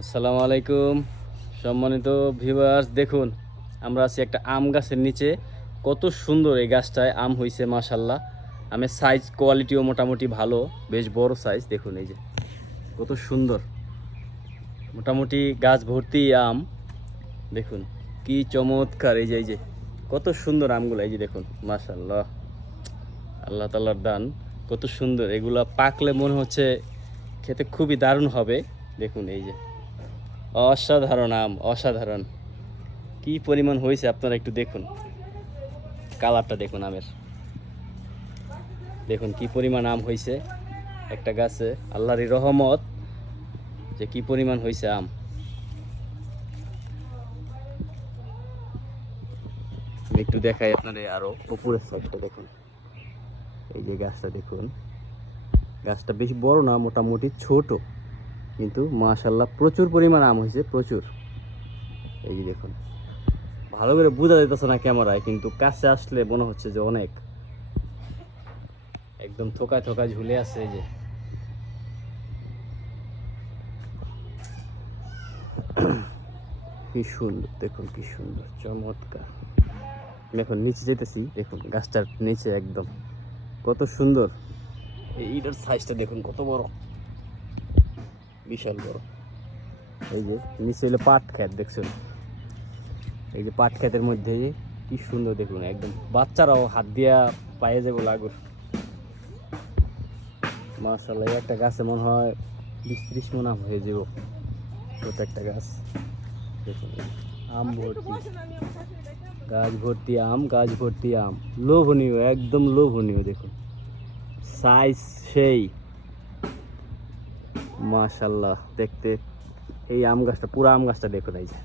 আসসালামু আলাইকুম সম্মানিত ভিউয়ার্স, দেখুন আমরা আছি একটা আম গাছের নিচে। কত সুন্দর এই গাছটায় আম হয়েছে মাশাল্লাহ। আমের সাইজ কোয়ালিটিও মোটামুটি ভালো, বেশ বড় সাইজ। দেখুন এই যে কত সুন্দর, মোটামুটি গাছ ভর্তি আম। দেখুন কি চমৎকার, এই যে কত সুন্দর আমগুলো, এই যে দেখুন মাশাল্লাহ, আল্লাহ তাআলার দান। কত সুন্দর, এগুলা পাকলে মনে হচ্ছে খেতে খুবই দারুণ হবে। দেখুন এই যে অসাধারণ আম, অসাধারণ। কি পরিমাণ হয়েছে আপনারা একটু দেখুন, কালারটা দেখুন আমের, দেখুন কি পরিমাণ আম হয়েছে একটা গাছে। আল্লাহরই রহমত যে কি পরিমাণ হয়েছে আম। আমি একটু দেখাই আপনাদের আরো উপরের সাইডটা দেখুন। এই যে গাছটা দেখুন, গাছটা বেশি বড় না, মোটামুটি ছোট, কিন্তু মাশাল্লাহ প্রচুর পরিমাণ আম হয়েছে, প্রচুর। এই যে দেখুন, ভালো করে বোঝা যাইতেছে না ক্যামেরায়, কিন্তু কাছে আসলে মনে হচ্ছে যে অনেক, একদম থোকায় থোকায় ঝুলে আছে। এই যে কি সুন্দর, দেখুন কি সুন্দর, চমৎকার। আমি এখন নিচে যেতেছি, দেখুন গাছটার নিচে একদম কত সুন্দর। এইটার সাইজটা দেখুন কত বড়, বিশাল বড়। এই যে নিচে হলো পাট ক্ষেত, দেখছেন? এই যে পাট ক্ষেতের মধ্যে কি সুন্দর, দেখুন একদম বাচ্চারাও হাত দিয়া পায়ে যাবো লাগুর। মাশাআল্লাহ, একটা গাছে মনে হয় 20-30 মন আম হয়ে যাব, ছোট একটা গাছ। দেখুন আম ভর্তি, গাছ ভর্তি আম, গাছ ভর্তি আম, লোভনীয়, একদম লোভনীয়। দেখুন সাইজ সেই, মাশাআল্লাহ। দেখতে এই আম গাছটা, পুরো আম গাছটা দেখুন, এই যে